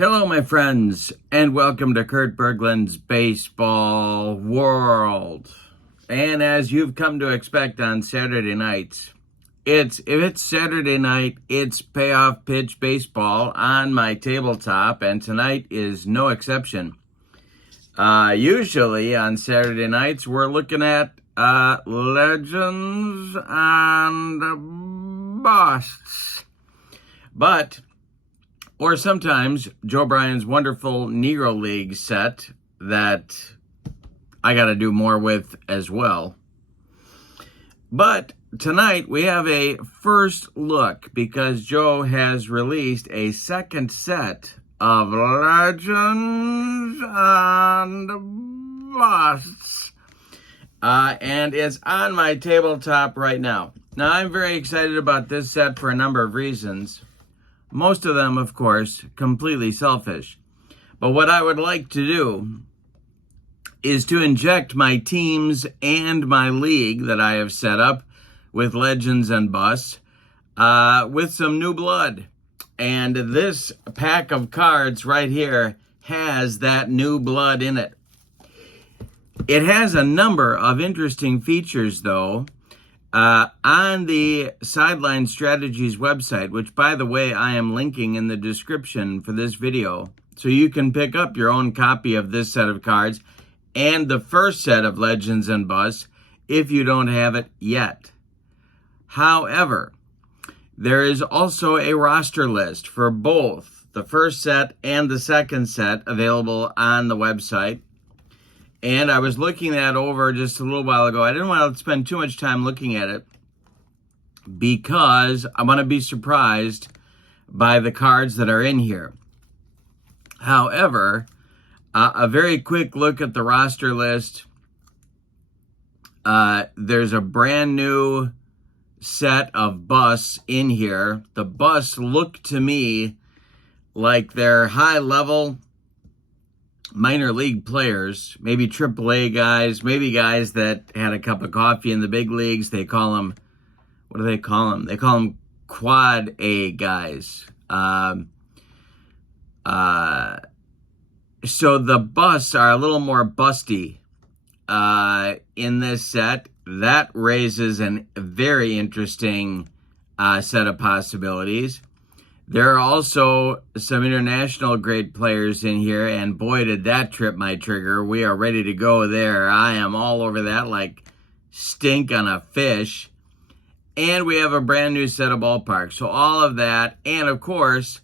Hello, my friends, and welcome to Kurt Berglund's Baseball World. And as you've come to expect on Saturday nights, if it's Saturday night, it's payoff pitch baseball on my tabletop, and tonight is no exception. Usually on Saturday nights, we're looking at legends and busts. Or sometimes Joe Bryan's wonderful Negro League set that I got to do more with as well. But tonight we have a first look because Joe has released a second set of legends and busts. And it's on my tabletop right now. Now, I'm very excited about this set for a number of reasons. Most of them, of course, completely selfish. But what I would like to do is to inject my teams and my league that I have set up with legends and busts with some new blood. And this pack of cards right here has that new blood in it. It has a number of interesting features, though. On the Sideline Strategies website, which, by the way, I am linking in the description for this video, so you can pick up your own copy of this set of cards and the first set of Legends and Busts if you don't have it yet. However, there is also a roster list for both the first set and the second set available on the website. And I was looking that over just a little while ago. I didn't want to spend too much time looking at it because I want to be surprised by the cards that are in here. However, a very quick look at the roster list. There's a brand new set of busts in here. The busts look to me like they're high-level minor league players, maybe AAA guys, maybe guys that had a cup of coffee in the big leagues. They call them, what do they call them? They call them quad A guys. So the busts are a little more busty in this set. That raises a very interesting set of possibilities. There are also some international great players in here, and boy, did that trip my trigger. We are ready to go there. I am all over that like stink on a fish. And we have a brand new set of ballparks. So all of that, and of course,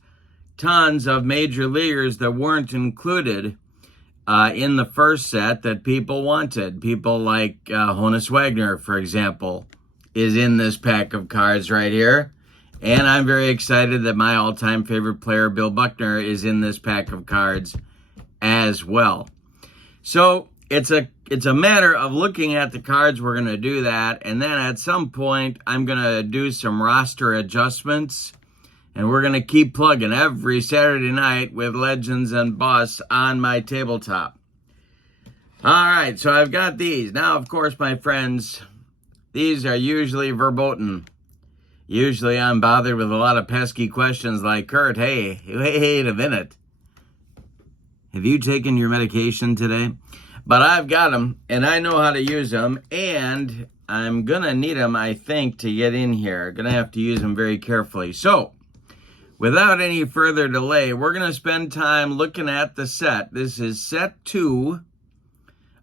tons of major leaguers that weren't included in the first set that people wanted. People like Honus Wagner, for example, is in this pack of cards right here. And I'm very excited that my all-time favorite player, Bill Buckner, is in this pack of cards as well. So it's a matter of looking at the cards. We're going to do that. And then at some point, I'm going to do some roster adjustments. And we're going to keep plugging every Saturday night with Legends and Busts on my tabletop. All right, so I've got these. Now, of course, my friends, these are usually verboten. Usually I'm bothered with a lot of pesky questions like, Kurt, hey, wait a minute. Have you taken your medication today? But I've got them, and I know how to use them, and I'm going to need them, I think, to get in here. Going to have to use them very carefully. So, without any further delay, we're going to spend time looking at the set. This is set 2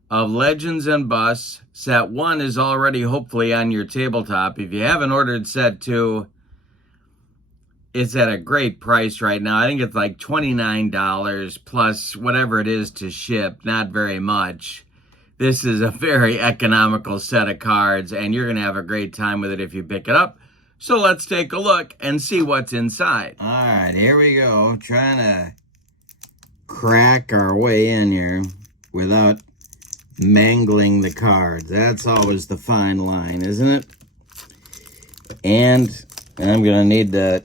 of Legends and Busts. Set 1 is already hopefully on your tabletop. If you haven't ordered set 2, it's at a great price right now. I think it's like $29 plus whatever it is to ship. Not very much. This is a very economical set of cards, and you're going to have a great time with it if you pick it up. So let's take a look and see what's inside. All right, here we go. Trying to crack our way in here without mangling the cards. That's always the fine line, isn't it? And I'm going to need to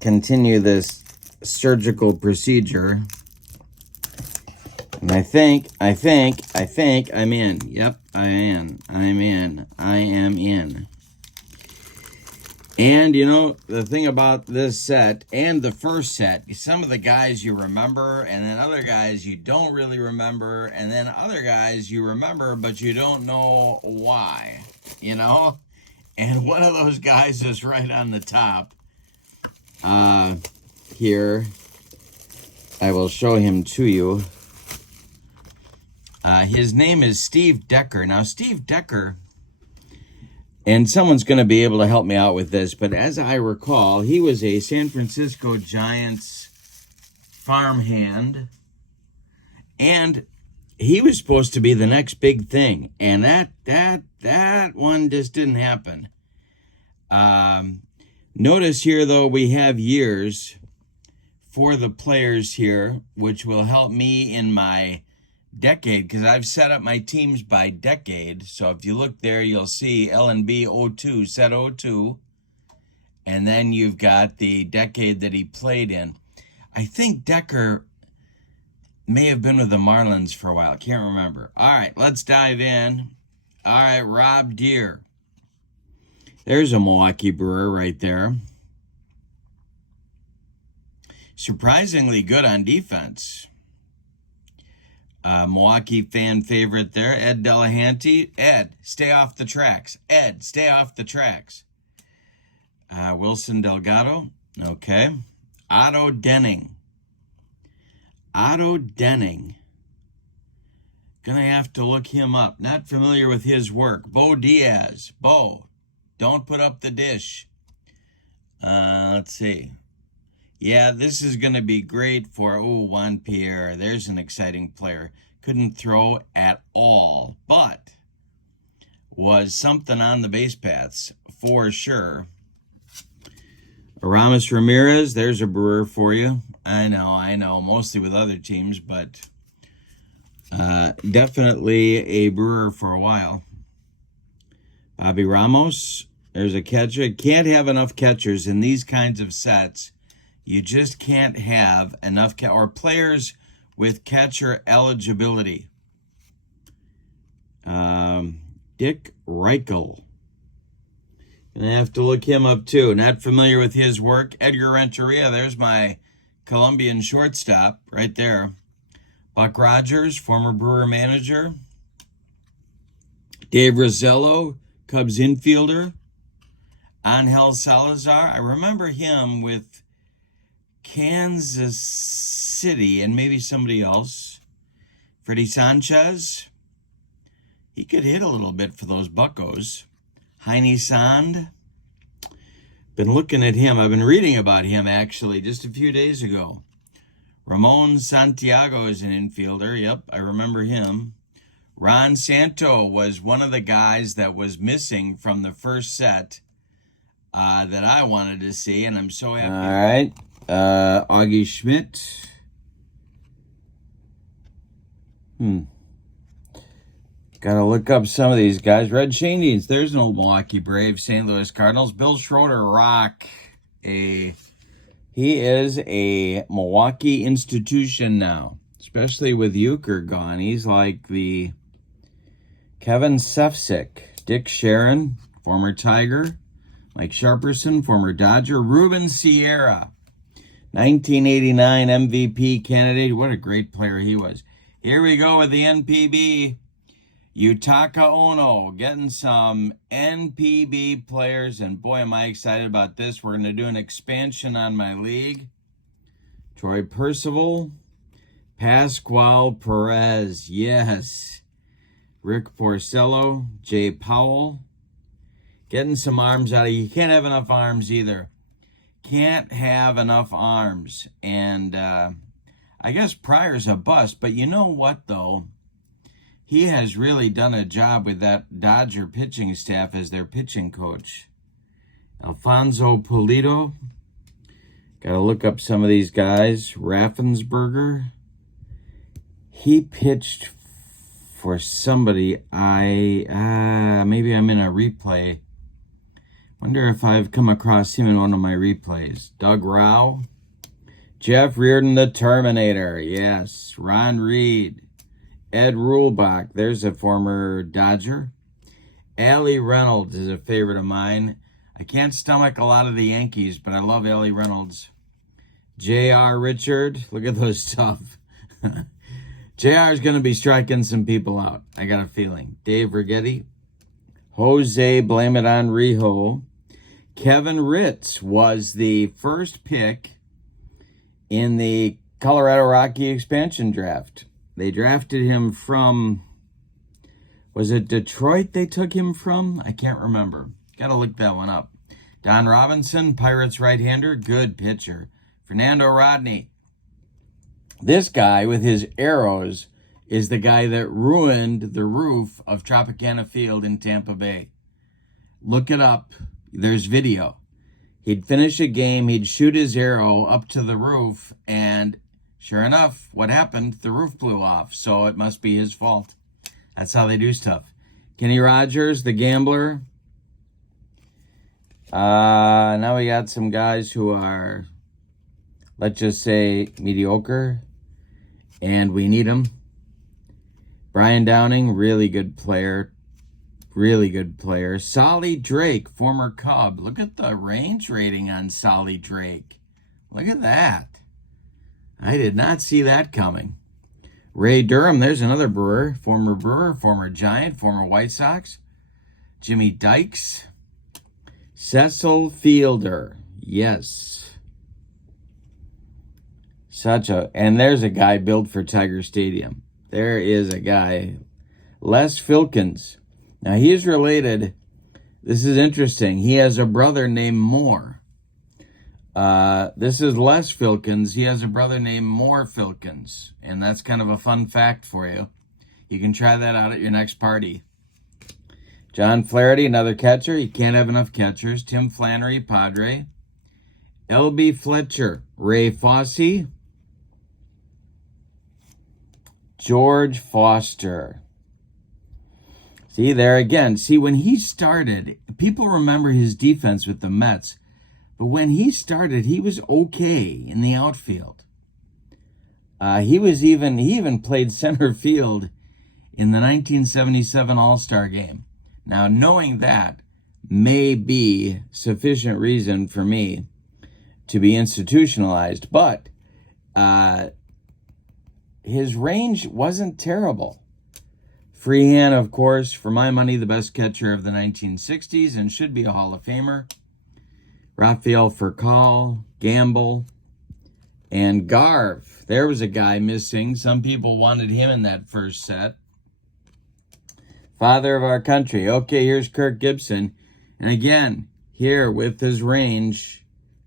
continue this surgical procedure. And I think I'm in. Yep, I am. I am in. And, you know, the thing about this set and the first set, some of the guys you remember, and then other guys you don't really remember, and then other guys you remember, but you don't know why, you know? And one of those guys is right on the top. Here, I will show him to you. His name is Steve Decker. Now, Steve Decker, and someone's going to be able to help me out with this, but as I recall, he was a San Francisco Giants farmhand, and he was supposed to be the next big thing, and that one just didn't happen. Notice here, though, we have years for the players here, which will help me in my decade, because I've set up my teams by decade. So if you look there, you'll see L&B 02, set 02. And then you've got the decade that he played in. I think Decker may have been with the Marlins for a while. Can't remember. All right, let's dive in. All right, Rob Deere. There's a Milwaukee Brewer right there. Surprisingly good on defense. Milwaukee fan favorite there, Ed Delahanty. Ed, stay off the tracks. Ed, stay off the tracks. Wilson Delgado. Okay. Otto Denning. Otto Denning. Gonna have to look him up. Not familiar with his work. Bo Diaz. Bo, don't put up the dish. Let's see. Yeah, this is going to be great for, Juan Pierre. There's an exciting player. Couldn't throw at all, but was something on the base paths for sure. Aramis Ramirez, there's a Brewer for you. I know, mostly with other teams, but definitely a Brewer for a while. Bobby Ramos, there's a catcher. Can't have enough catchers in these kinds of sets. You just can't have enough or players with catcher eligibility. Dick Reichel. Gonna have to look him up too. Not familiar with his work. Edgar Renteria, there's my Colombian shortstop right there. Buck Rogers, former Brewer manager. Dave Rosello, Cubs infielder. Angel Salazar, I remember him with Kansas City and maybe somebody else. Freddie Sanchez. He could hit a little bit for those Buccos. Heine Sand. Been looking at him. I've been reading about him actually just a few days ago. Ramon Santiago is an infielder. Yep, I remember him. Ron Santo was one of the guys that was missing from the first set that I wanted to see, and I'm so happy. All right. Augie Schmidt. Gotta look up some of these guys. Red Shandians. There's an old Milwaukee Braves, St. Louis Cardinals. Bill Schroeder Rock. He is a Milwaukee institution now, especially with Euchre gone. He's like the Kevin Sefcik. Dick Sharon, former Tiger. Mike Sharperson, former Dodger. Ruben Sierra. 1989 MVP candidate. What a great player he was. Here we go with the NPB. Yutaka Ono getting some NPB players. And boy, am I excited about this. We're going to do an expansion on my league. Troy Percival. Pascual Perez. Yes. Rick Porcello. Jay Powell. Getting some arms out of you. You can't have enough arms either. Can't have enough arms. And I guess Pryor's a bust. But you know what, though? He has really done a job with that Dodger pitching staff as their pitching coach. Alfonso Pulido. Got to look up some of these guys. Raffensperger. He pitched for somebody. Maybe I'm in a replay. Wonder if I've come across him in one of my replays. Doug Rao. Jeff Reardon, the Terminator. Yes. Ron Reed. Ed Rulebach. There's a former Dodger. Allie Reynolds is a favorite of mine. I I can't stomach a lot of the Yankees, but I love Ellie Reynolds. J.R. Richard, look at those tough. JR is going to be striking some people out. I got a feeling. Dave Righetti. Jose, blame it on Rijo. Kevin Ritz was the first pick in the Colorado Rocky expansion draft. They drafted him from, was it Detroit they took him from? I can't remember. Got to look that one up. Don Robinson, Pirates right-hander, good pitcher. Fernando Rodney. This guy with his arrows is the guy that ruined the roof of Tropicana Field in Tampa Bay. Look it up. There's video. He'd finish a game, he'd shoot his arrow up to the roof, and sure enough, what happened? The roof blew off, so it must be his fault. That's how they do stuff. Kenny Rogers, the gambler. Now we got some guys who are, let's just say, mediocre. And we need him. Brian Downing, really good player. Really good player. Solly Drake, former Cub. Look at the range rating on Solly Drake. Look at that. I did not see that coming. Ray Durham, there's another Brewer, former Giant, former White Sox. Jimmy Dykes. Cecil Fielder, yes. And there's a guy built for Tiger Stadium. There is a guy, Les Filkins. Now, he is related. This is interesting. He has a brother named Moore. This is Les Filkins. He has a brother named Moore Filkins. And that's kind of a fun fact for you. You can try that out at your next party. John Flaherty, another catcher. You can't have enough catchers. Tim Flannery, Padre. L.B. Fletcher, Ray Fosse. George Foster. See, there again. See, when he started, people remember his defense with the Mets. But when he started, he was okay in the outfield. He even played center field in the 1977 All-Star game. Now, knowing that may be sufficient reason for me to be institutionalized, but his range wasn't terrible. Freehand, of course, for my money, the best catcher of the 1960s and should be a Hall of Famer. Rafael Furcal, Gamble, and Garv. There was a guy missing. Some people wanted him in that first set. Father of our country. Okay, here's Kirk Gibson. And again, here with his range,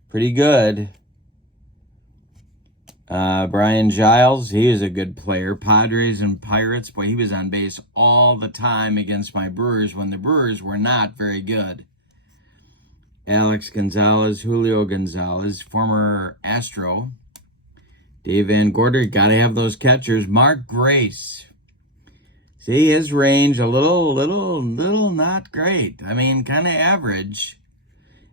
pretty good. Brian Giles, he is a good player. Padres and Pirates, boy, he was on base all the time against my Brewers when the Brewers were not very good. Alex Gonzalez, Julio Gonzalez, former Astro. Dave Van Gorder, got to have those catchers. Mark Grace. See, his range, a little not great. I mean, kind of average.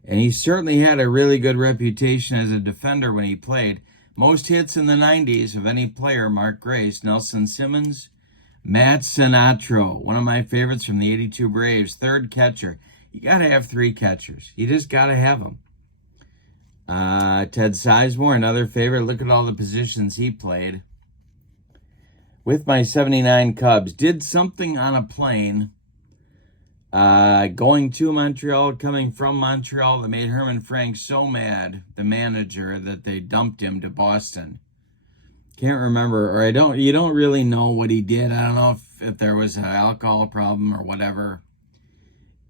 And he certainly had a really good reputation as a defender when he played. Most hits in the 90s of any player, Mark Grace. Nelson Simmons, Matt Sinatro, one of my favorites from the 82 Braves, third catcher. You got to have three catchers. You just got to have them. Ted Sizemore, another favorite. Look at all the positions he played. With my 79 Cubs, did something on a plane going to Montreal, coming from Montreal, that made Herman Frank so mad, the manager, that they dumped him to Boston. Can't remember, or you don't really know what he did. I don't know if there was an alcohol problem or whatever.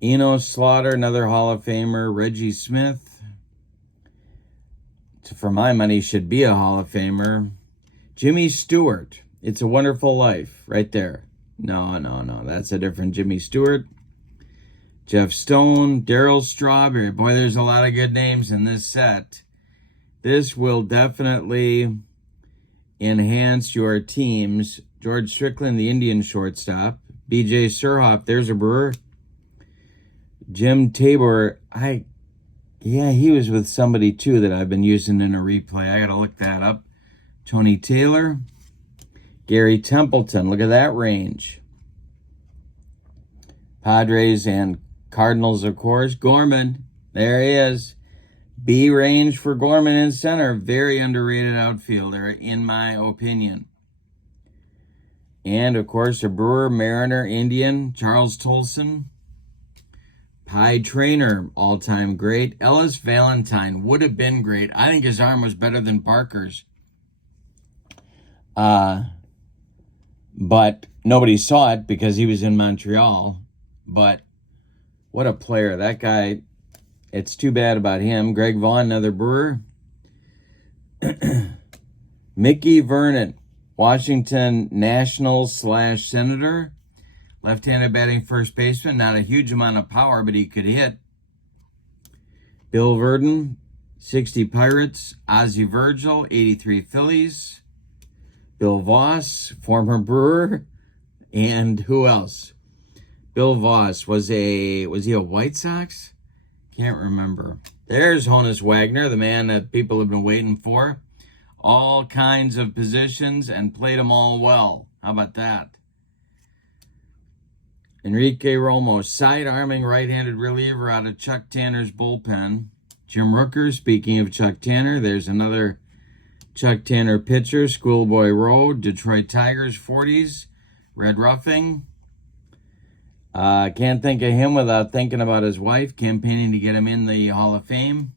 Eno Slaughter, another Hall of Famer. Reggie Smith, for my money, should be a Hall of Famer. Jimmy Stewart, It's a Wonderful Life, right there. No, that's a different Jimmy Stewart. Jeff Stone, Darryl Strawberry. Boy, there's a lot of good names in this set. This will definitely enhance your teams. George Strickland, the Indian shortstop. B.J. Surhoff, there's a Brewer. Jim Tabor, he was with somebody too that I've been using in a replay. I got to look that up. Tony Taylor. Gary Templeton, look at that range. Padres and Cardinals, of course. Gorman, There he is. B range for Gorman in center. Very underrated outfielder, in my opinion. And, of course, a Brewer, Mariner, Indian, Charles Tolson. Pie Trainer, all-time great. Ellis Valentine would have been great. I think his arm was better than Barker's. But nobody saw it because he was in Montreal. But what a player. That guy, it's too bad about him. Greg Vaughn, another Brewer. Mickey Vernon, Washington Nationals/Senator. Left-handed batting first baseman. Not a huge amount of power, but he could hit. Bill Verdon, 60 Pirates. Ozzie Virgil, 83 Phillies. Bill Voss, former Brewer. And who else? Bill Voss, was he a White Sox? Can't remember. There's Honus Wagner, the man that people have been waiting for. All kinds of positions and played them all well. How about that? Enrique Romo, side-arming right-handed reliever out of Chuck Tanner's bullpen. Jim Rooker, speaking of Chuck Tanner, there's another Chuck Tanner pitcher. Schoolboy Rowe, Detroit Tigers, 40s. Red Ruffing. Can't think of him without thinking about his wife, campaigning to get him in the Hall of Fame.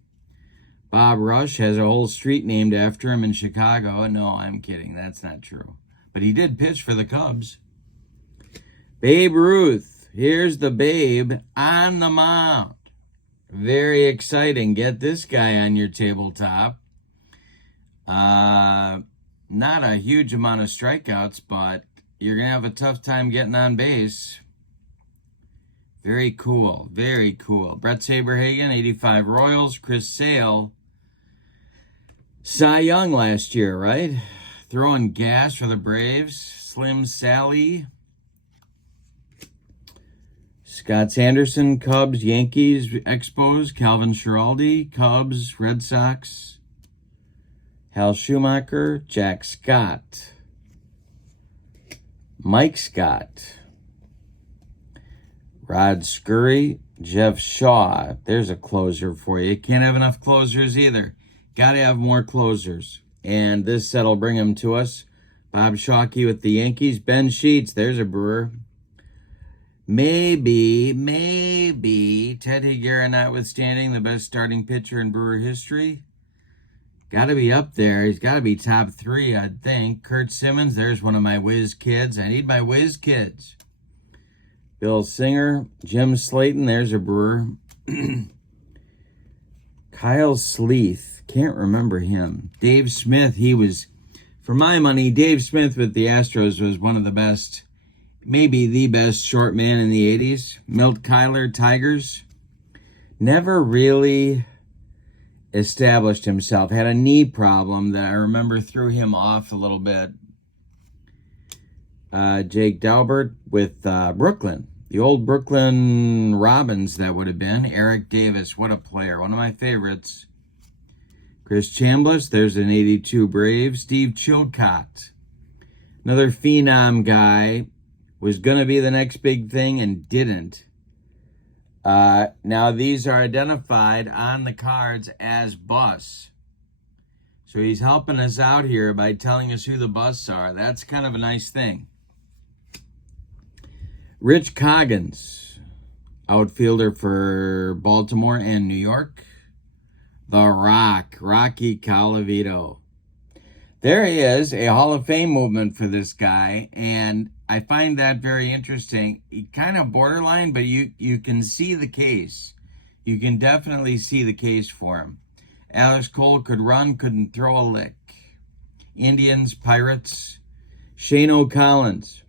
Bob Rush has a whole street named after him in Chicago. No, I'm kidding. That's not true. But he did pitch for the Cubs. Babe Ruth. Here's the Babe on the mound. Very exciting. Get this guy on your tabletop. Not a huge amount of strikeouts, but you're going to have a tough time getting on base. Very cool. Very cool. Brett Saberhagen, 85 Royals. Chris Sale. Cy Young last year, right? Throwing gas for the Braves. Slim Sally. Scott Sanderson, Cubs, Yankees, Expos. Calvin Schiraldi, Cubs, Red Sox. Hal Schumacher, Jack Scott. Mike Scott. Rod Scurry, Jeff Shaw. There's a closer for you. Can't have enough closers either. Got to have more closers. And this set will bring them to us. Bob Shockey with the Yankees. Ben Sheets, there's a Brewer. Maybe Ted Higuera notwithstanding, the best starting pitcher in Brewer history. Got to be up there. He's got to be top 3, I'd think. Kurt Simmons, there's one of my whiz kids. I need my whiz kids. Bill Singer, Jim Slayton, there's a Brewer. Kyle Sleeth, can't remember him. Dave Smith, he was, for my money, Dave Smith with the Astros was one of the best, maybe the best short man in the 80s. Milt Kyler, Tigers. Never really established himself. Had a knee problem that I remember threw him off a little bit. Jake Daubert with Brooklyn. The old Brooklyn Robins, that would have been. Eric Davis, what a player. One of my favorites. Chris Chambliss, there's an 82 Braves. Steve Chilcott, another phenom guy, was going to be the next big thing and didn't. Now these are identified on the cards as busts. So he's helping us out here by telling us who the busts are. That's kind of a nice thing. Rich Coggins, outfielder for Baltimore and New York. The Rock, Rocky Colavito. There he is, a Hall of Fame movement for this guy, and I find that very interesting. Kind of borderline, but you can see the case. You can definitely see the case for him. Alex Cole could run, couldn't throw a lick. Indians, Pirates. Shane O'Collins.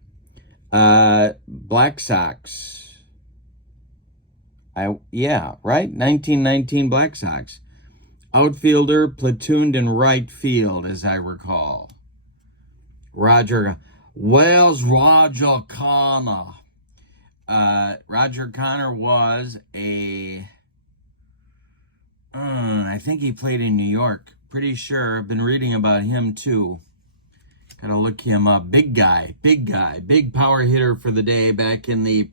Black Sox. Right? 1919 Black Sox. Outfielder, platooned in right field, as I recall. Where's Roger Connor? Roger Connor was I think he played in New York. Pretty sure. I've been reading about him too. Gotta look him up. Big guy. Big power hitter for the day back in the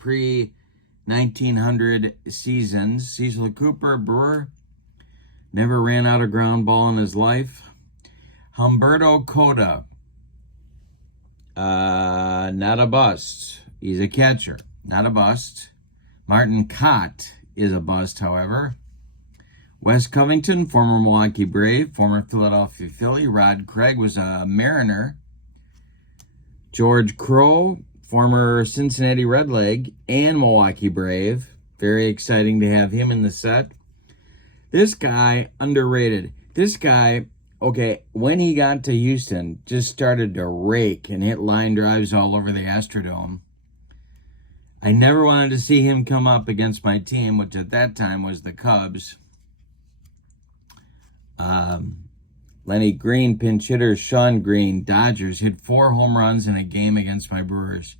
1900 seasons. Cecil Cooper, Brewer, never ran out of ground ball in his life. Humberto Cota, not a bust. He's a catcher, not a bust. Martin Cott is a bust, however. Wes Covington, former Milwaukee Brave, former Philadelphia Philly. Rod Craig was a Mariner. George Crow, former Cincinnati Redleg and Milwaukee Brave. Very exciting to have him in the set. This guy, underrated. This guy, okay, when he got to Houston, just started to rake and hit line drives all over the Astrodome. I never wanted to see him come up against my team, which at that time was the Cubs. Lenny Green, pinch hitter. Sean Green, Dodgers, hit 4 home runs in a game against my Brewers.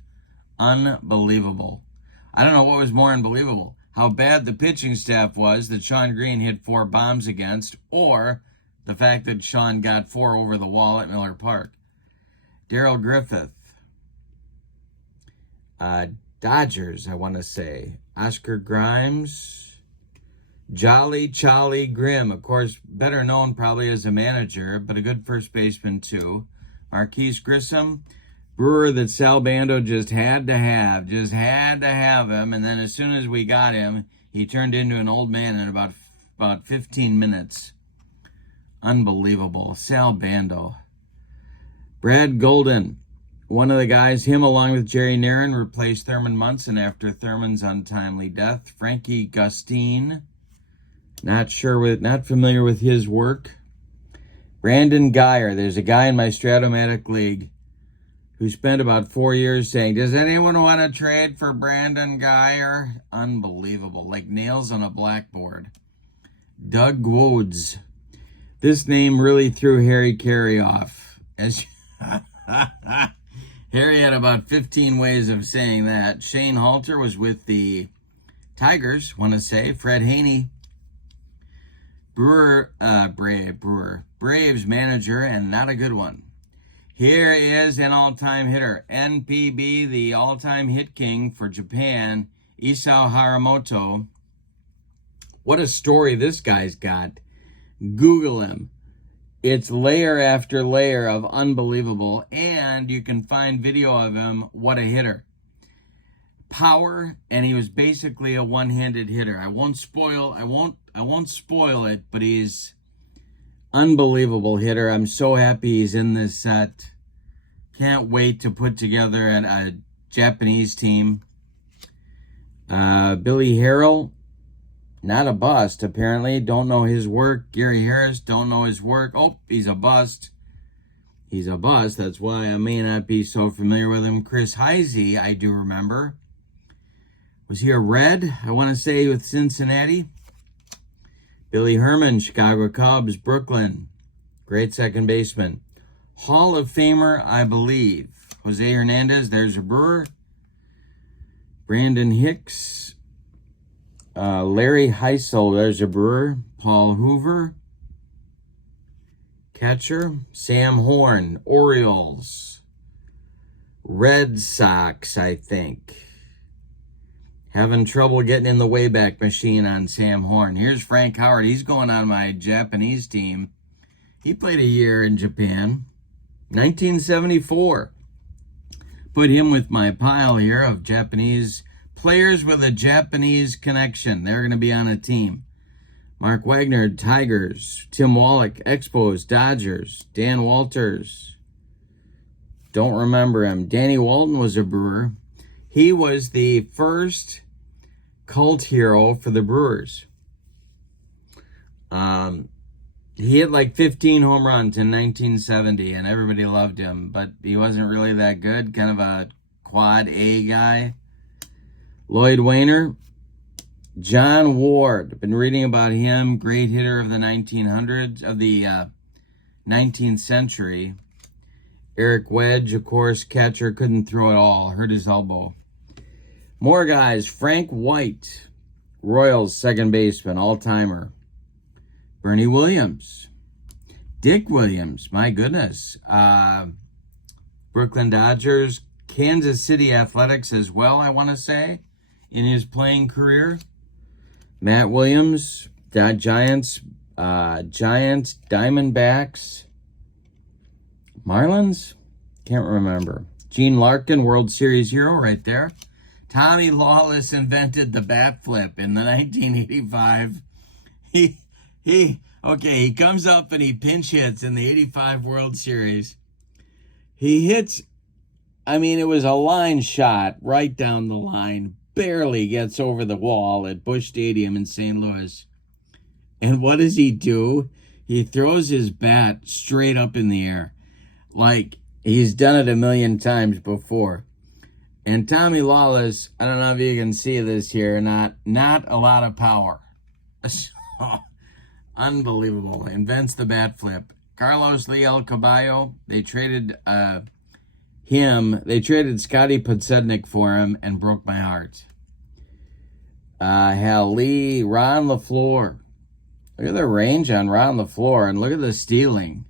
Unbelievable. I don't know what was more unbelievable. How bad the pitching staff was that Sean Green hit 4 bombs against, or the fact that Sean got 4 over the wall at Miller Park. Darrell Griffith. Dodgers, I want to say. Oscar Grimes. Jolly Charlie Grimm, of course, better known probably as a manager, but a good first baseman too. Marquise Grissom, Brewer that Sal Bando just had to have him, and then as soon as we got him, he turned into an old man in about 15 minutes. Unbelievable. Sal Bando. Brad Golden, one of the guys, him along with Jerry Naron, replaced Thurman Munson after Thurman's untimely death. Frankie Gustine, not familiar with his work. Brandon Geyer, there's a guy in my Stratomatic League who spent about 4 years saying, does anyone want to trade for Brandon Geyer? Unbelievable, like nails on a blackboard. Doug Woods. This name really threw Harry Carey off. Harry had about 15 ways of saying that. Shane Halter was with the Tigers, want to say. Fred Haney, Braves manager, and not a good one. Here is an all-time hitter. NPB, the all-time hit king for Japan, Isao Haramoto. What a story this guy's got. Google him. It's layer after layer of unbelievable, and you can find video of him. What a hitter. Power, and he was basically a one-handed hitter. I won't spoil it, but he's unbelievable hitter. I'm so happy he's in this set. Can't wait to put together a Japanese team. Billy Harrell, not a bust, apparently. Don't know his work. Gary Harris, don't know his work. Oh, he's a bust. He's a bust. That's why I may not be so familiar with him. Chris Heisey, I do remember. Was he a Red? I want to say with Cincinnati. Billy Herman, Chicago Cubs, Brooklyn. Great second baseman. Hall of Famer, I believe. Jose Hernandez, there's a Brewer. Brandon Hicks. Larry Heisel, there's a Brewer. Paul Hoover. Catcher. Sam Horn, Orioles. Red Sox, I think. Having trouble getting in the Wayback Machine on Sam Horn. Here's Frank Howard. He's going on my Japanese team. He played a year in Japan. 1974. Put him with my pile here of Japanese players with a Japanese connection. They're going to be on a team. Mark Wagner, Tigers. Tim Wallach, Expos, Dodgers. Dan Walters. Don't remember him. Danny Walton was a Brewer. He was the first cult hero for the Brewers. He hit like 15 home runs in 1970, and everybody loved him, but he wasn't really that good. Kind of a quad A guy. Lloyd Wainer. John Ward. Been reading about him. Great hitter of the 1900s, of the 19th century. Eric Wedge, of course, catcher, couldn't throw it all. Hurt his elbow. More guys. Frank White, Royals second baseman, all-timer. Bernie Williams. Dick Williams, my goodness. Brooklyn Dodgers. Kansas City Athletics as well, I want to say. in his playing career. Matt Williams, Giants, Diamondbacks, Marlins? Can't remember. Gene Larkin, World Series hero right there. Tommy Lawless invented the bat flip in the 1985. He comes up and he pinch hits in the 85 World Series. He hits, it was a line shot right down the line, barely gets over the wall at Busch Stadium in St. Louis. And what does he do? He throws his bat straight up in the air. Like he's done it a million times before. And Tommy Lawless, I don't know if you can see this here, not a lot of power. Unbelievable. Invents the bat flip. Carlos Leal Caballo, they traded him. They traded Scotty Podsednik for him and broke my heart. Ron LaFleur. Look at the range on Ron LaFleur and look at the stealing.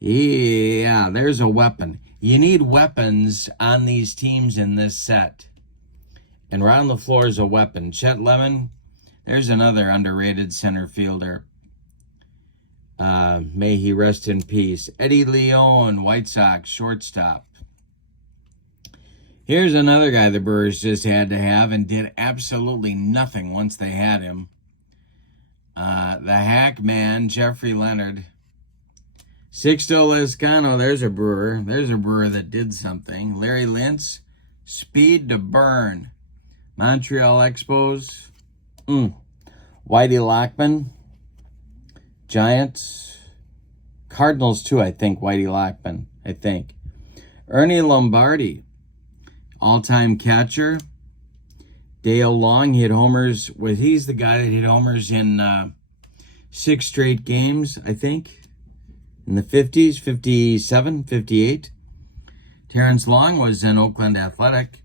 Yeah, there's a weapon. You need weapons on these teams in this set. And Ron LaFleur is a weapon. Chet Lemon, there's another underrated center fielder. May he rest in peace. Eddie Leon, White Sox, shortstop. Here's another guy the Brewers just had to have and did absolutely nothing once they had him. The hack man, Jeffrey Leonard. Sixto Lezcano, there's a Brewer. There's a Brewer that did something. Larry Lintz, speed to burn. Montreal Expos. Whitey Lockman. Giants. Cardinals too, I think. Whitey Lockman, I think. Ernie Lombardi, all-time catcher. Dale Long hit homers. He's the guy that hit homers in 6 straight games, I think. In the 50s, 57, 58. Terrence Long was an Oakland Athletic.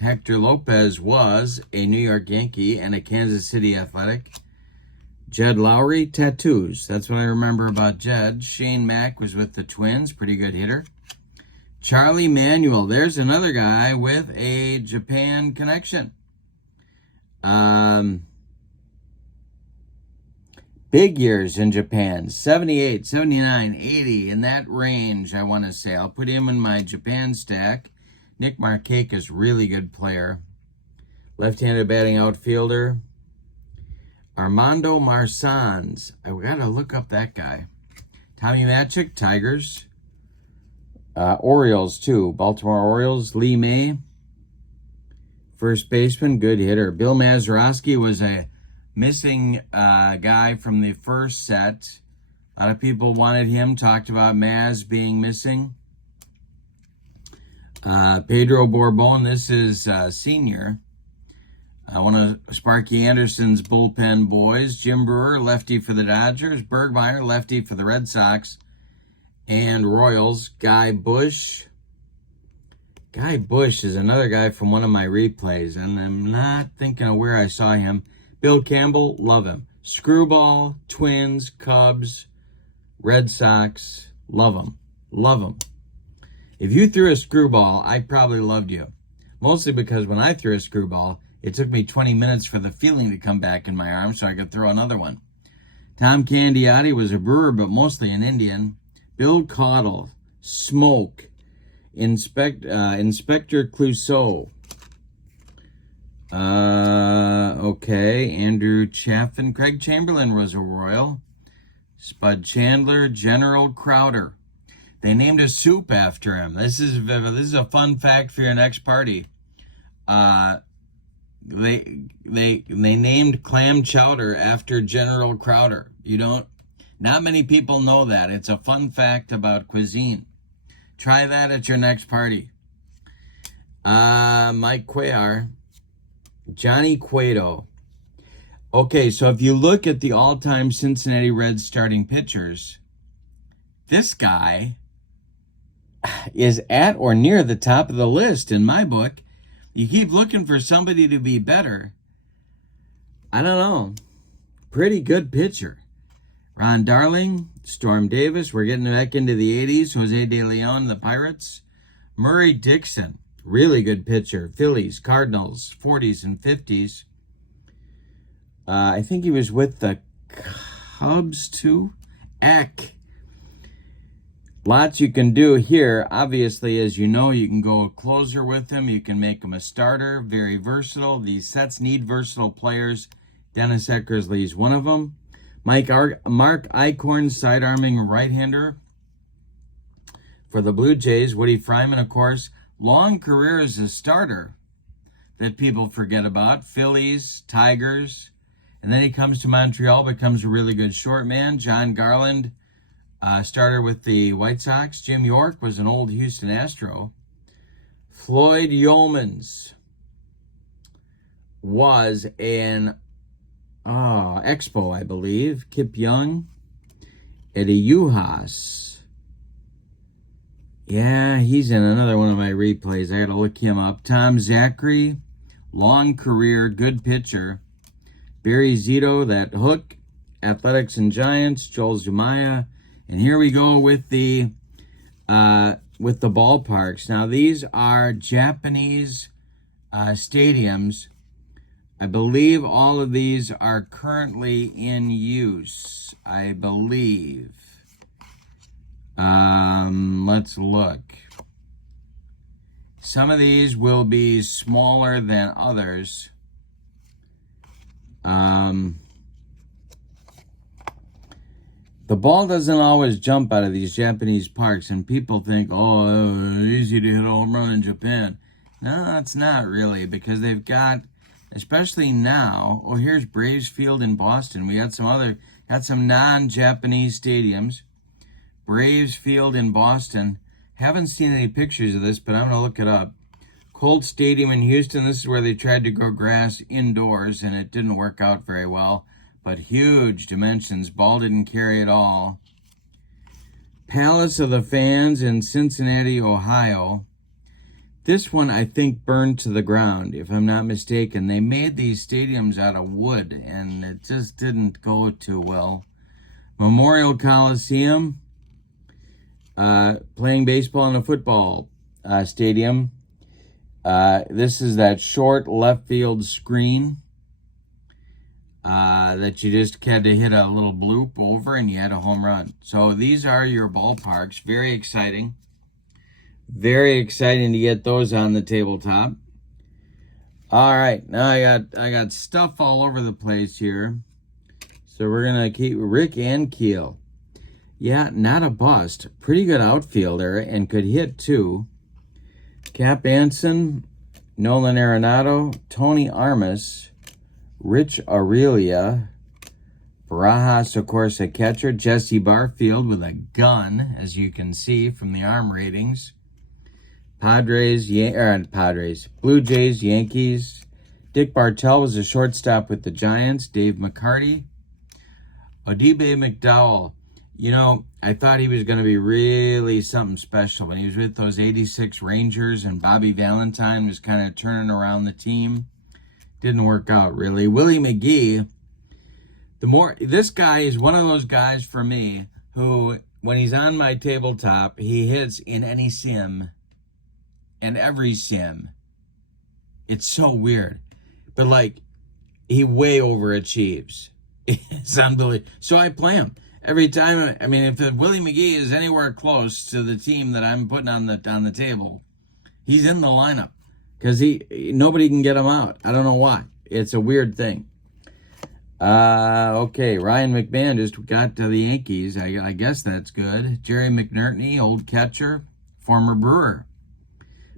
Hector Lopez was a New York Yankee and a Kansas City Athletic. Jed Lowry, tattoos. That's what I remember about Jed. Shane Mack was with the Twins, pretty good hitter. Charlie Manuel, there's another guy with a Japan connection. Big years in Japan, 78, 79, 80, in that range, I want to say. I'll put him in my Japan stack. Nick Markakis, really good player. Left-handed batting outfielder. Armando Marsans. I got to look up that guy. Tommy Machick, Tigers. Orioles, too. Baltimore Orioles. Lee May. First baseman, good hitter. Bill Mazeroski was a missing guy from the first set. A lot of people wanted him, talked about Maz being missing. Pedro Borbon, this is senior. One of Sparky Anderson's bullpen boys. Jim Brewer, lefty for the Dodgers. Bergmeyer, lefty for the Red Sox and Royals. Guy Bush. Guy Bush is another guy from one of my replays, and I'm not thinking of where I saw him. Bill Campbell, love him. Screwball, Twins, Cubs, Red Sox, love him. Love him. If you threw a screwball, I probably loved you. Mostly because when I threw a screwball, it took me 20 minutes for the feeling to come back in my arm so I could throw another one. Tom Candiotti was a Brewer, but mostly an Indian. Bill Caudle, Smoke, Inspector Clouseau. Okay, Andrew Chaffin. Craig Chamberlain was a Royal. Spud Chandler, General Crowder. They named a soup after him. This is a fun fact for your next party. They named clam chowder after General Crowder. Not many people know that. It's a fun fact about cuisine. Try that at your next party. Mike Cuellar. Johnny Cueto. Okay, so if you look at the all-time Cincinnati Reds starting pitchers, this guy is at or near the top of the list in my book. You keep looking for somebody to be better. I don't know. Pretty good pitcher. Ron Darling, Storm Davis. We're getting back into the 80s. Jose De Leon, the Pirates. Murray Dixon. really good pitcher. Phillies, Cardinals, 40s and 50s. I think he was with the Cubs too. Eck. Lots you can do here. Obviously, as you know, you can go a closer with him. You can make him a starter. Very versatile. These sets need versatile players. Dennis Eckersley is one of them. Mark Eichhorn, side-arming right-hander for the Blue Jays. Woody Fryman, of course. Long career as a starter that people forget about. Phillies, Tigers. And then he comes to Montreal, becomes a really good short man. John Garland, starter with the White Sox. Jim York was an old Houston Astro. Floyd Yeomans was an Expo, I believe. Kip Young. Eddie Uhas. Yeah, he's in another one of my replays. I got to look him up. Tom Zachary, long career, good pitcher. Barry Zito, that hook. Athletics and Giants. Joel Zumaya. And here we go with the ballparks. Now, these are Japanese stadiums. I believe all of these are currently in use. I believe. Let's look. Some of these will be smaller than others. The ball doesn't always jump out of these Japanese parks, and people think, oh, it's easy to hit a home run in Japan. No, it's not really, because they've got, especially now, here's Braves Field in Boston. We got some non-Japanese stadiums. Braves Field in Boston. Haven't seen any pictures of this, but I'm going to look it up. Colt Stadium in Houston. This is where they tried to grow grass indoors, and it didn't work out very well. But huge dimensions. Ball didn't carry at all. Palace of the Fans in Cincinnati, Ohio. This one, I think, burned to the ground, if I'm not mistaken. They made these stadiums out of wood, and it just didn't go too well. Memorial Coliseum. Playing baseball in a football stadium. This is that short left field screen. That you just had to hit a little bloop over and you had a home run. So these are your ballparks. Very exciting. Very exciting to get those on the tabletop. All right, now I got stuff all over the place here. So we're gonna keep Rick Ankiel. Yeah, not a bust. Pretty good outfielder and could hit too. Cap Anson, Nolan Arenado, Tony Armas, Rich Aurelia, Barajas, of course, a catcher. Jesse Barfield with a gun, as you can see from the arm ratings. Blue Jays, Yankees. Dick Bartell was a shortstop with the Giants. Dave McCarty. Odibe McDowell. You know, I thought he was going to be really something special when he was with those 86 Rangers and Bobby Valentine was kind of turning around the team. Didn't work out, really. Willie McGee, this guy is one of those guys for me who, when he's on my tabletop, he hits in any sim and every sim. It's so weird. But, like, he way overachieves. It's unbelievable. So I play him. Every time, I mean, if Willie McGee is anywhere close to the team that I'm putting on the table, he's in the lineup because nobody can get him out. I don't know why. It's a weird thing. Okay, Ryan McMahon just got to the Yankees. I guess that's good. Jerry McNertney, old catcher, former Brewer.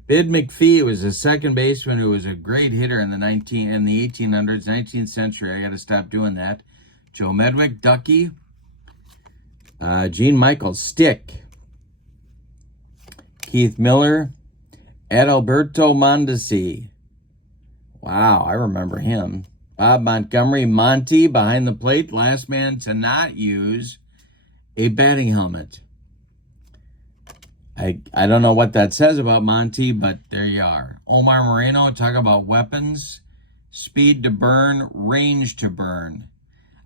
Bid McPhee was a second baseman who was a great hitter in the 1800s, 19th century. I got to stop doing that. Joe Medwick, Ducky. Gene Michael, Stick. Keith Miller. Adalberto Mondesi. Wow, I remember him. Bob Montgomery, Monty, behind the plate. Last man to not use a batting helmet. I don't know what that says about Monty, but there you are. Omar Moreno, talk about weapons. Speed to burn, range to burn.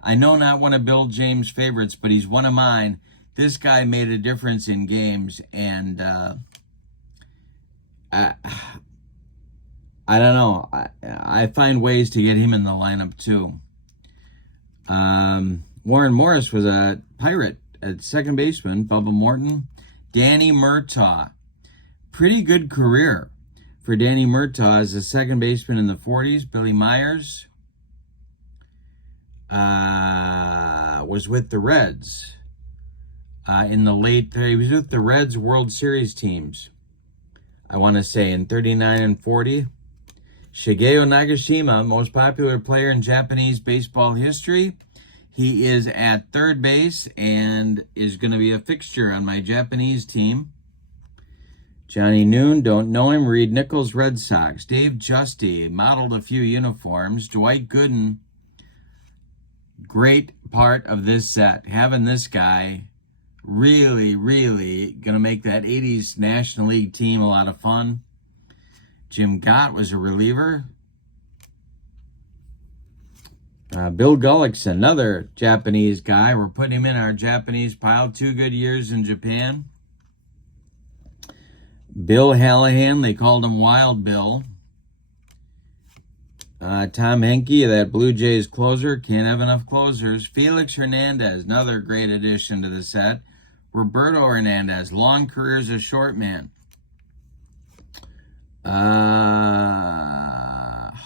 I know not one of Bill James' favorites, but he's one of mine. This guy made a difference in games, and I don't know. I find ways to get him in the lineup too. Warren Morris was a Pirate at second baseman. Bubba Morton. Danny Murtaugh. Pretty good career for Danny Murtaugh as a second baseman in the 40s. Billy Myers was with the Reds in the late. He was with the Reds World Series teams, I want to say, in 39 and 40. Shigeo Nagashima, most popular player in Japanese baseball history. He is at third base and is going to be a fixture on my Japanese team. Johnny Noon, don't know him. Reed Nichols, Red Sox. Dave Justy, modeled a few uniforms. Dwight Gooden, great part of this set. Having this guy, really, really going to make that 80s National League team a lot of fun. Jim Gott was a reliever. Bill Gullickson, another Japanese guy. We're putting him in our Japanese pile. 2 good years in Japan. Bill Hallahan, they called him Wild Bill. Tom Henke, that Blue Jays closer. Can't have enough closers. Felix Hernandez, another great addition to the set. Roberto Hernandez, long career as a short man.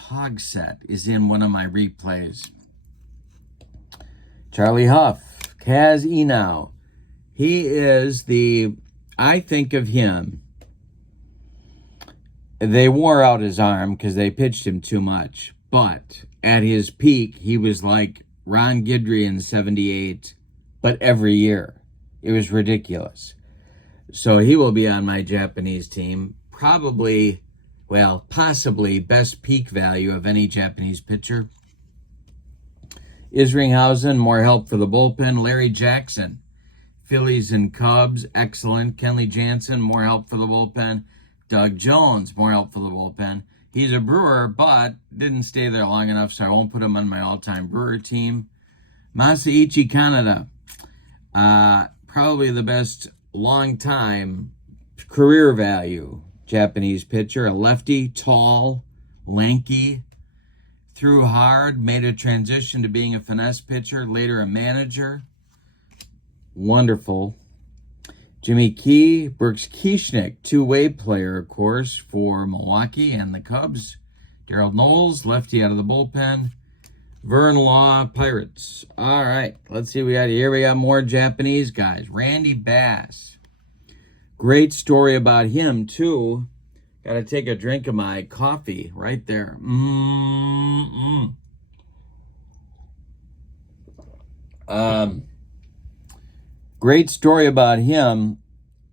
Hogsett is in one of my replays. Charlie Huff, Kaz Enow. He is I think of him. They wore out his arm because they pitched him too much. But at his peak, he was like Ron Guidry in 78, but every year. It was ridiculous. So he will be on my Japanese team. Possibly best peak value of any Japanese pitcher. Isringhausen, more help for the bullpen. Larry Jackson, Phillies and Cubs, excellent. Kenley Jansen, more help for the bullpen. Doug Jones, more help for the bullpen. He's a Brewer, but didn't stay there long enough, so I won't put him on my all-time Brewer team. Masaichi Kaneda, probably the best long-time career value Japanese pitcher, a lefty, tall, lanky, threw hard, made a transition to being a finesse pitcher, later a manager. Wonderful. Jimmy Key, Brooks Kieschnick, two-way player, of course, for Milwaukee and the Cubs. Darrell Knowles, lefty out of the bullpen. Vern Law, Pirates. All right, let's see what we got here. We got more Japanese guys. Randy Bass. Great story about him, too. Got to take a drink of my coffee right there. Great story about him.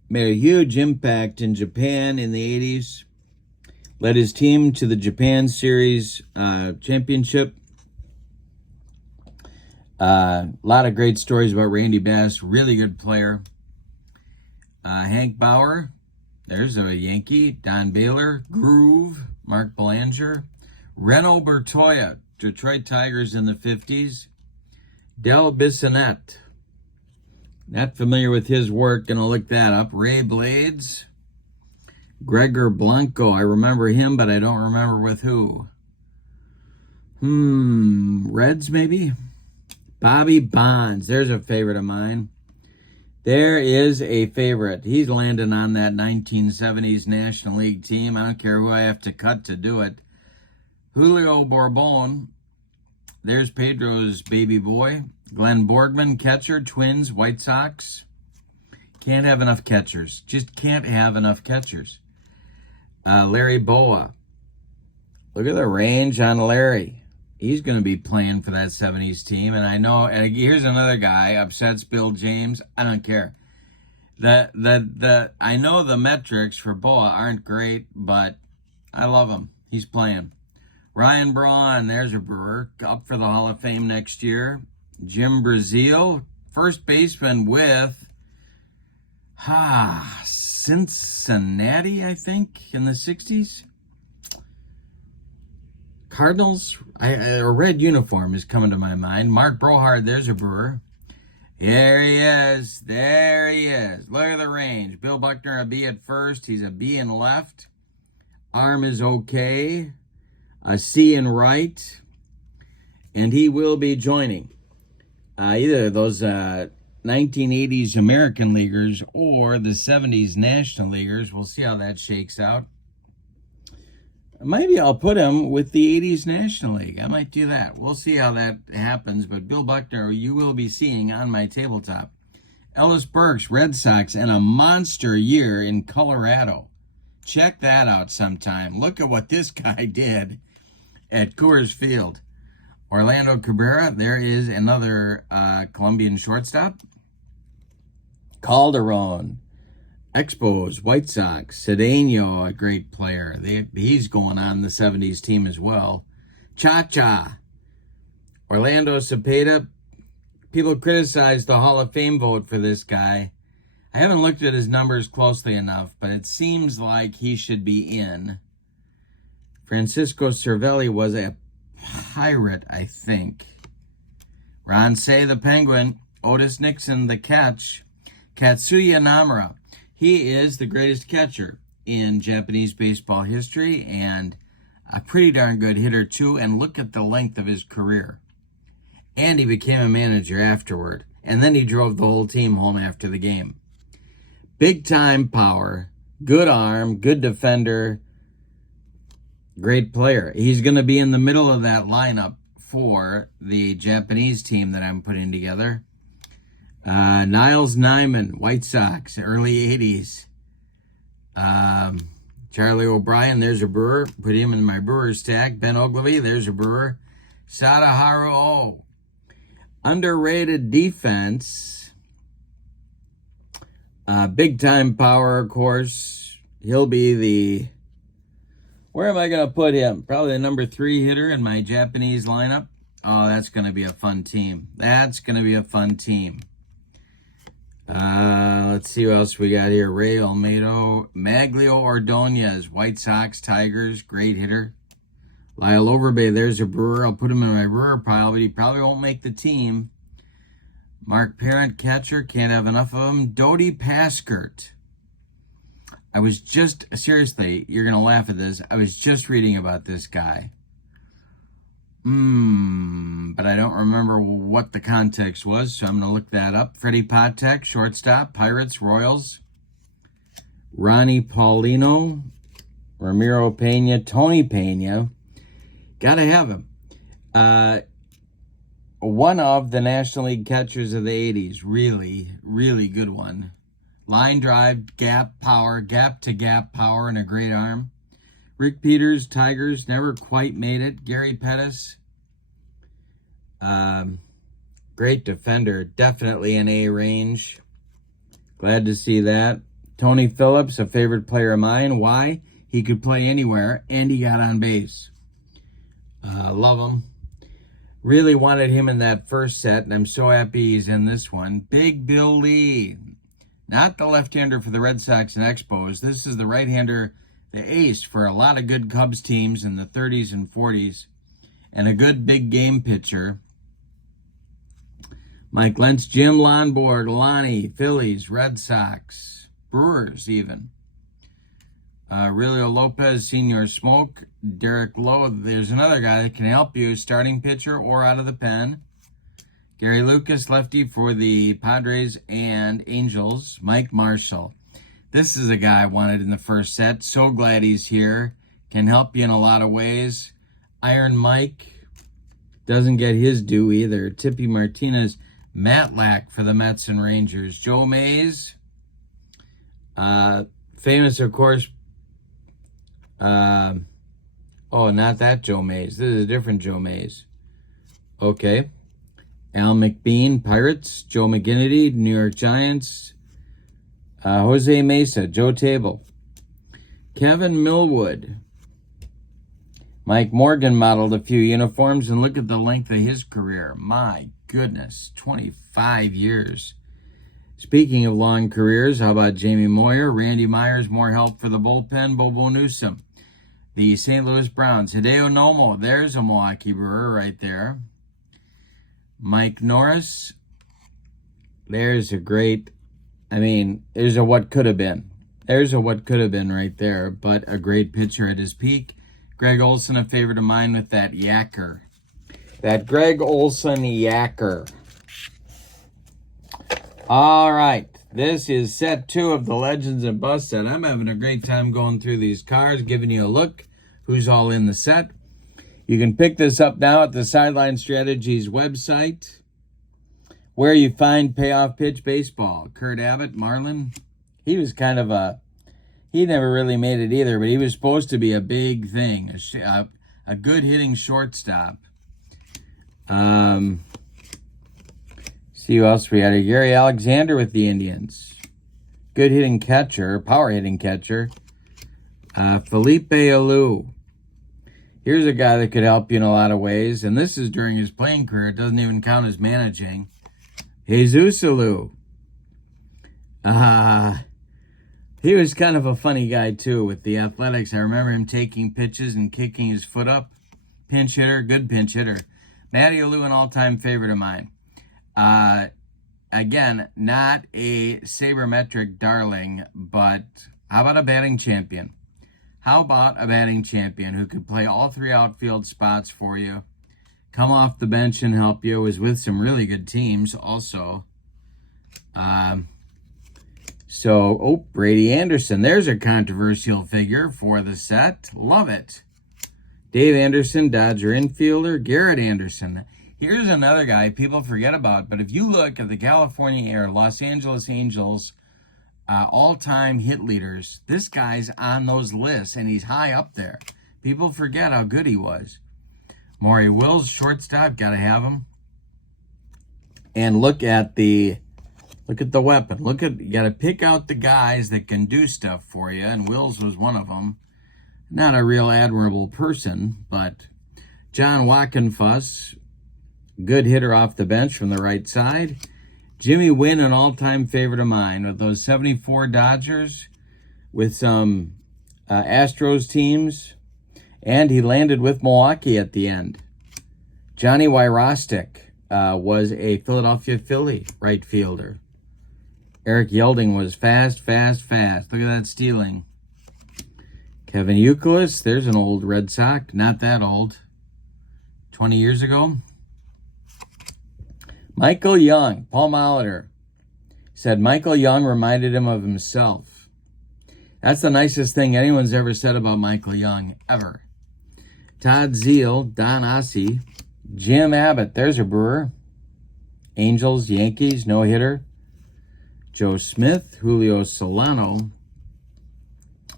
Made a huge impact in Japan in the 80s. Led his team to the Japan Series championship. A lot of great stories about Randy Bass. Really good player. Hank Bauer. There's a Yankee. Don Baylor. Groove. Mark Belanger. Reno Bertoya. Detroit Tigers in the 50s. Del Bissonette. Not familiar with his work. Gonna look that up. Ray Blades. Gregor Blanco. I remember him, but I don't remember with who. Reds, maybe? Bobby Bonds. There's a favorite of mine. There is a favorite. He's landing on that 1970s National League team. I don't care who I have to cut to do it. Julio Bourbon. There's Pedro's baby boy. Glenn Borgman, catcher, Twins, White Sox. Can't have enough catchers. Just can't have enough catchers. Larry Boa. Look at the range on Larry. He's going to be playing for that 70s team. And I know, here's another guy, upsets Bill James. I don't care. I know the metrics for Boa aren't great, but I love him. He's playing. Ryan Braun, there's a Brewer, up for the Hall of Fame next year. Jim Brazil, first baseman with Cincinnati, I think, in the 60s. Cardinals, a red uniform is coming to my mind. Mark Brohard, there's a Brewer. There he is. There he is. Look at the range. Bill Buckner, a B at first. He's a B in left. arm is okay. A C in right. And he will be joining either of those 1980s American Leaguers or the 70s National Leaguers. We'll see how that shakes out. Maybe I'll put him with the 80s National League. I might do that. We'll see how that happens. But Bill Buckner, you will be seeing on my tabletop. Ellis Burks, Red Sox, and a monster year in Colorado. Check that out sometime. Look at what this guy did at Coors Field. Orlando Cabrera, there is another Colombian shortstop. Calderon, Expos, White Sox, Cedeno, a great player. He's going on the 70s team as well. Cha-Cha, Orlando Cepeda. People criticize the Hall of Fame vote for this guy. I haven't looked at his numbers closely enough, but it seems like he should be in. Francisco Cervelli was a Pirate, I think. Ron Say, the Penguin. Otis Nixon, the catch. Katsuya Namura. He is the greatest catcher in Japanese baseball history and a pretty darn good hitter, too. And look at the length of his career. And he became a manager afterward. And then he drove the whole team home after the game. Big time power. Good arm. Good defender. Great player. He's going to be in the middle of that lineup for the Japanese team that I'm putting together. Niles Nyman, White Sox, early 80s. Charlie O'Brien, there's a Brewer. Put him in my Brewer stack. Ben Ogilvy, there's a Brewer. Sadaharu O. Underrated defense. Big time power, of course. He'll be the... Where am I going to put him? Probably the number 3 hitter in my Japanese lineup. Oh, that's going to be a fun team. That's going to be a fun team. Let's see what else we got here. Ray Olmedo. Maglio Ordonez. White Sox, Tigers. Great hitter. Lyle Overbay. There's a Brewer. I'll put him in my Brewer pile, but he probably won't make the team. Mark Parent, catcher. Can't have enough of him. Dodi Paskert. I was just, seriously, you're going to laugh at this. I was just reading about this guy. But I don't remember what the context was, so I'm going to look that up. Freddie Patek, shortstop, Pirates, Royals. Ronnie Paulino, Ramiro Pena, Tony Pena. Got to have him. One of the National League catchers of the 80s. Really, really good one. Line drive, gap power, gap-to-gap power, and a great arm. Rick Peters, Tigers, never quite made it. Gary Pettis, great defender, definitely an A range. Glad to see that. Tony Phillips, a favorite player of mine. Why? He could play anywhere, and he got on base. Love him. Really wanted him in that first set, and I'm so happy he's in this one. Big Bill Lee. Not the left-hander for the Red Sox and Expos. This is the right-hander, the ace for a lot of good Cubs teams in the 30s and 40s. And a good big game pitcher. Mike Lentz, Jim Lonborg, Lonnie, Phillies, Red Sox, Brewers even. Aurelio Lopez, Senior Smoke, Derek Lowe. There's another guy that can help you, starting pitcher or out of the pen. Gary Lucas, lefty for the Padres and Angels. Mike Marshall. This is a guy I wanted in the first set. So glad he's here. Can help you in a lot of ways. Iron Mike doesn't get his due either. Tippy Martinez. Matlack for the Mets and Rangers. Joe Mays. Famous, of course. Oh, not that Joe Mays. This is a different Joe Mays. Okay. Al McBean, Pirates. Joe McGinnity, New York Giants. Jose Mesa, Joe Table. Kevin Millwood. Mike Morgan modeled a few uniforms, and look at the length of his career. My goodness, 25 years. Speaking of long careers, how about Jamie Moyer, Randy Myers, more help for the bullpen, Bobo Newsom. The St. Louis Browns, Hideo Nomo, there's a Milwaukee Brewer right there. Mike Norris, there's a great, there's a what could have been. There's a what could have been right there, but a great pitcher at his peak. Greg Olson, a favorite of mine with that yacker. That Greg Olson yacker. All right, this is set 2 of the Legends and Busts set. I'm having a great time going through these cards, giving you a look who's all in the set. You can pick this up now at the Sideline Strategies website, where you find Payoff Pitch Baseball. Kurt Abbott, Marlin. He was kind of he never really made it either, but he was supposed to be a big thing, a good hitting shortstop. See who else we had here. Gary Alexander with the Indians. Good hitting catcher, power hitting catcher. Felipe Alou. Here's a guy that could help you in a lot of ways, and this is during his playing career. It doesn't even count as managing. Jesus Alou. He was kind of a funny guy, too, with the Athletics. I remember him taking pitches and kicking his foot up. Pinch hitter, good pinch hitter. Matty Alou, an all-time favorite of mine. Again, not a sabermetric darling, but how about a batting champion? How about a batting champion who could play all 3 outfield spots for you, come off the bench and help you? Was with some really good teams also. Brady Anderson. There's a controversial figure for the set. Love it. Dave Anderson, Dodger infielder. Garrett Anderson. Here's another guy people forget about, but if you look at the California or Los Angeles Angels all-time hit leaders, this guy's on those lists, and he's high up there. People forget how good he was. Maury Wills, shortstop, got to have him. And look at the weapon. You got to pick out the guys that can do stuff for you, and Wills was one of them. Not a real admirable person, but John Wackenfuss, good hitter off the bench from the right side. Jimmy Wynn, an all-time favorite of mine, with those 74 Dodgers, with some Astros teams, and he landed with Milwaukee at the end. Johnny Wyrostek was a Philadelphia Philly right fielder. Eric Yelding was fast. Look at that stealing. Kevin Youkilis, there's an old Red Sox, not that old, 20 years ago. Michael Young, Paul Molitor said Michael Young reminded him of himself. That's the nicest thing anyone's ever said about Michael Young, ever. Todd Zeal, Don Ossie, Jim Abbott, there's a Brewer. Angels, Yankees, no-hitter. Joe Smith, Julio Solano.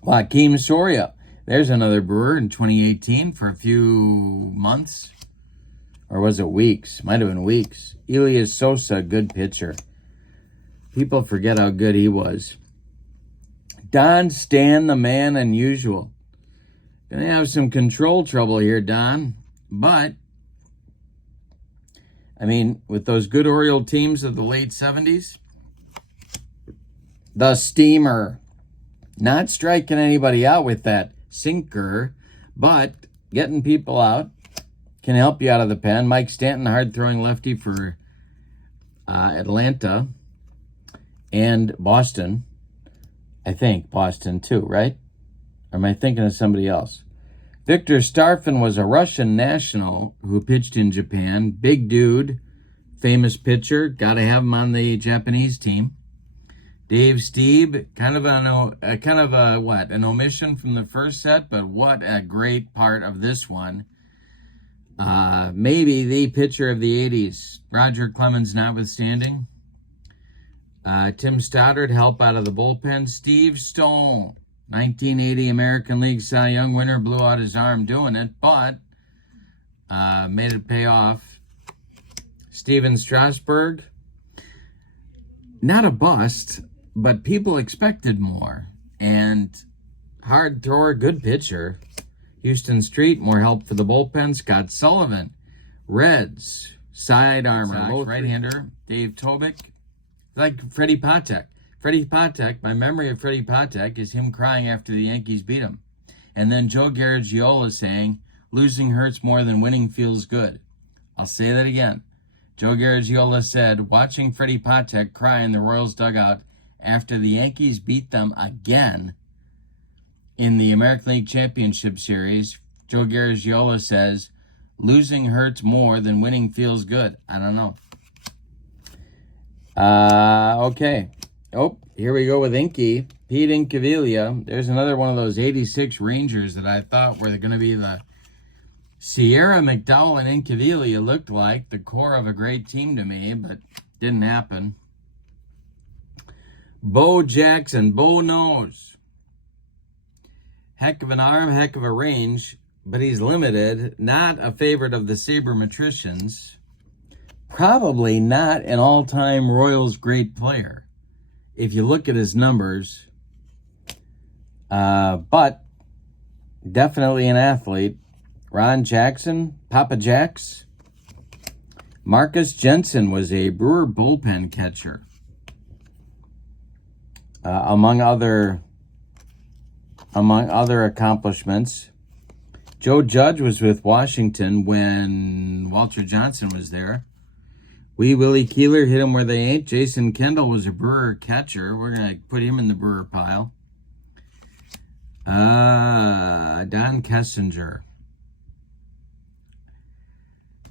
Joaquim Soria, there's another Brewer in 2018 for a few months. Or was it weeks? Might have been weeks. Elias Sosa, good pitcher. People forget how good he was. Don Stan, the man unusual. Gonna have some control trouble here, Don. But, I mean, with those good Oriole teams of the late 70s, the Steamer. Not striking anybody out with that sinker, but getting people out. Can help you out of the pen. Mike Stanton, hard-throwing lefty for Atlanta and Boston. I think Boston too, right? Or am I thinking of somebody else? Victor Starfin was a Russian national who pitched in Japan. Big dude, famous pitcher. Got to have him on the Japanese team. Dave Stieb, an omission from the first set, but what a great part of this one. Maybe the pitcher of the 80s, Roger Clemens notwithstanding. Tim Stoddard, help out of the bullpen. Steve Stone, 1980 American League Cy Young winner, blew out his arm doing it, but made it pay off. Steven Strasburg, not a bust, but people expected more. And hard thrower, good pitcher. Houston Street, more help for the bullpen. Scott Sullivan, Reds, side armor, right-hander. Dave Tobick, like Freddie Patek. Freddie Patek, my memory of Freddie Patek is him crying after the Yankees beat him. And then Joe Garagiola saying, losing hurts more than winning feels good. I'll say that again. Joe Garagiola said, watching Freddie Patek cry in the Royals dugout after the Yankees beat them again in the American League Championship Series. Joe Garagiola says, losing hurts more than winning feels good. I don't know. Okay. Oh, here we go with Inky. Pete Incaviglia. There's another one of those 86 Rangers that I thought were going to be the Sierra, McDowell, and Incaviglia. Looked like the core of a great team to me, but didn't happen. Bo Jackson. Bo knows. Heck of an arm, heck of a range, but he's limited. Not a favorite of the sabermetricians. Probably not an all-time Royals great player, if you look at his numbers. But definitely an athlete. Ron Jackson, Papa Jacks. Marcus Jensen was a Brewer bullpen catcher. Among other accomplishments. Joe Judge was with Washington when Walter Johnson was there. Wee Willie Keeler hit him where they ain't. Jason Kendall was a Brewer catcher. We're going to put him in the Brewer pile. Don Kessinger.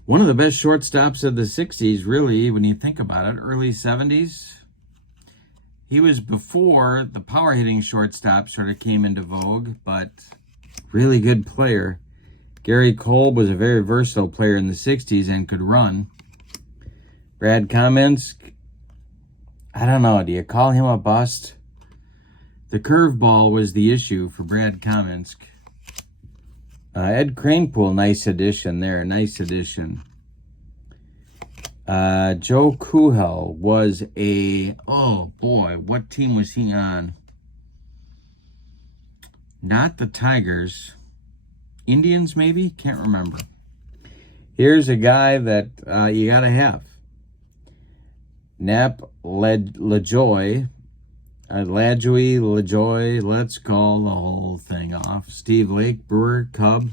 One of the best shortstops of the 60s, really, when you think about it. Early 70s. He was before the power-hitting shortstop sort of came into vogue, but really good player. Gary Kolb was a very versatile player in the 60s and could run. Brad Kamensk, I don't know, do you call him a bust? The curveball was the issue for Brad Kamensk. Ed Kranepool, nice addition there, nice addition. Joe Kuhel was oh boy, what team was he on? Not the Tigers. Indians, maybe? Can't remember. Here's a guy that you got to have. Nap LaJoy. LaJoy. Let's call the whole thing off. Steve Lake, Brewer, Cub.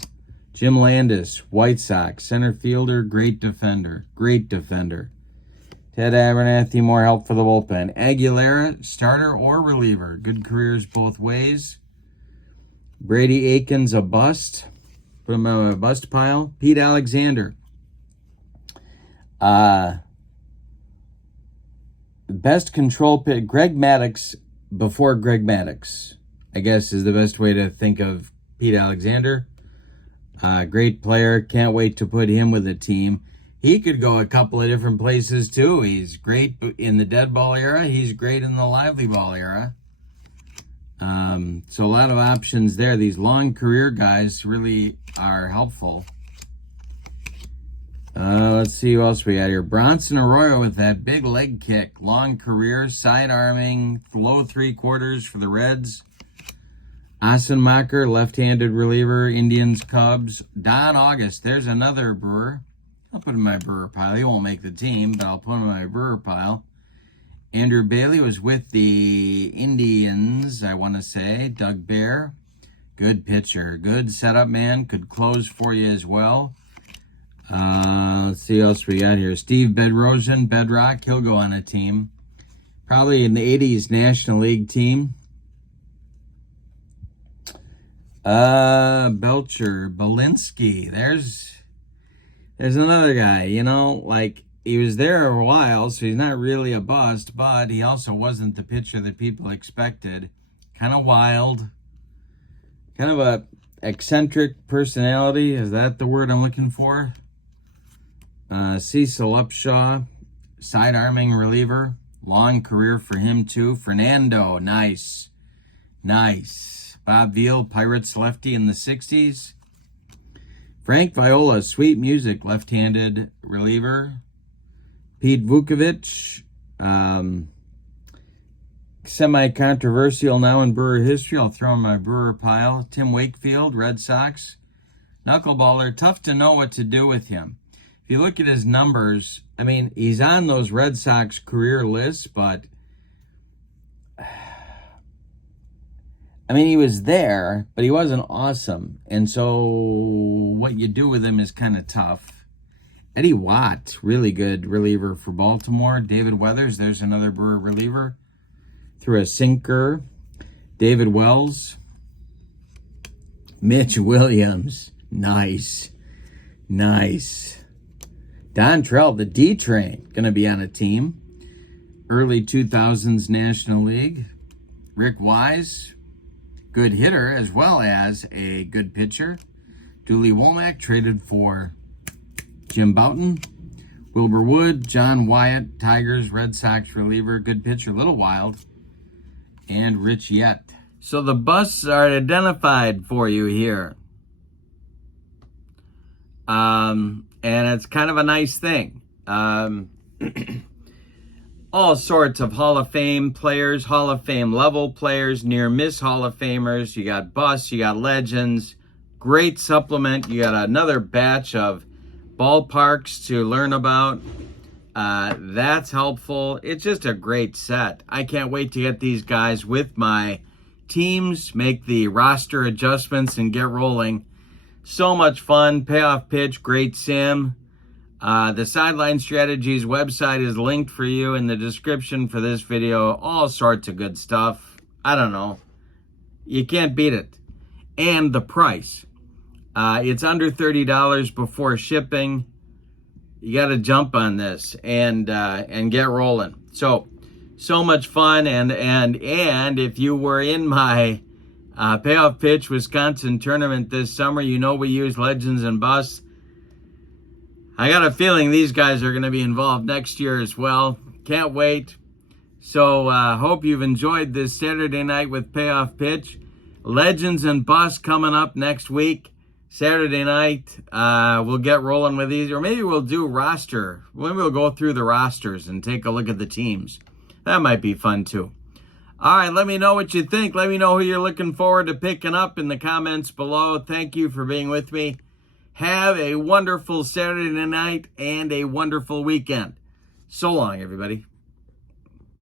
Jim Landis, White Sox. Center fielder, great defender. Great defender. Ted Abernathy, more help for the bullpen. Aguilera, starter or reliever. Good careers both ways. Brady Aikens, a bust. Put him on a bust pile. Pete Alexander. Best control pick. Greg Maddux before Greg Maddux, I guess, is the best way to think of Pete Alexander. Great player. Can't wait to put him with a team. He could go a couple of different places, too. He's great in the dead ball era. He's great in the lively ball era. So a lot of options there. These long career guys really are helpful. Let's see who else we got here. Bronson Arroyo with that big leg kick. Long career, side arming, low three-quarters for the Reds. Assenmacher, left-handed reliever, Indians, Cubs. Don August, there's another Brewer. I'll put him in my Brewer pile. He won't make the team, but I'll put him in my Brewer pile. Andrew Bailey was with the Indians, I want to say. Doug Bear, good pitcher. Good setup man, could close for you as well. Let's see what else we got here. Steve Bedrosian, Bedrock, he'll go on a team. Probably in the 80s National League team. Belcher, Belinsky. There's another guy, you know, like he was there a while, so he's not really a bust, but he also wasn't the pitcher that people expected. Kind of wild. Kind of a eccentric personality. Is that the word I'm looking for? Cecil Upshaw, side arming reliever. Long career for him too. Fernando, nice. Nice. Bob Veal, Pirates lefty in the 60s. Frank Viola, sweet music, left-handed reliever. Pete Vukovich, semi-controversial now in Brewer history. I'll throw in my Brewer pile. Tim Wakefield, Red Sox. Knuckleballer, tough to know what to do with him. If you look at his numbers, I mean, he's on those Red Sox career lists, but I mean, he was there, but he wasn't awesome. And so what you do with him is kind of tough. Eddie Watt, really good reliever for Baltimore. David Weathers, there's another Brewer reliever. through a sinker. David Wells. Mitch Williams. Nice. Nice. Dontrell, the D-Train, going to be on a team. Early 2000s National League. Rick Wise, good hitter as well as a good pitcher. Dooley Womack traded for Jim Bouton. Wilbur Wood, John Wyatt, Tigers, Red Sox reliever, good pitcher, a little wild. And Rich Yett. So the busts are identified for you here. And it's kind of a nice thing. All sorts of Hall of Fame players, Hall of Fame level players, near miss Hall of Famers. You got busts, you got legends. Great supplement. You got another batch of ballparks to learn about. That's helpful. It's just a great set. I can't wait to get these guys with my teams, make the roster adjustments, and get rolling. So much fun. Payoff Pitch, great sim. The Sideline Strategies website is linked for you in the description for this video. All sorts of good stuff. I don't know. You can't beat it. And the price. It's under $30 before shipping. You got to jump on this and get rolling. So much fun. And if you were in my Payoff Pitch Wisconsin tournament this summer, you know we use Legends and Busts. I got a feeling these guys are going to be involved next year as well. Can't wait. So hope you've enjoyed this Saturday night with Payoff Pitch. Legends and Busts coming up next week. Saturday night, we'll get rolling with these. Or maybe we'll do roster. Maybe we'll go through the rosters and take a look at the teams. That might be fun too. All right, let me know what you think. Let me know who you're looking forward to picking up in the comments below. Thank you for being with me. Have a wonderful Saturday night and a wonderful weekend. So long, everybody.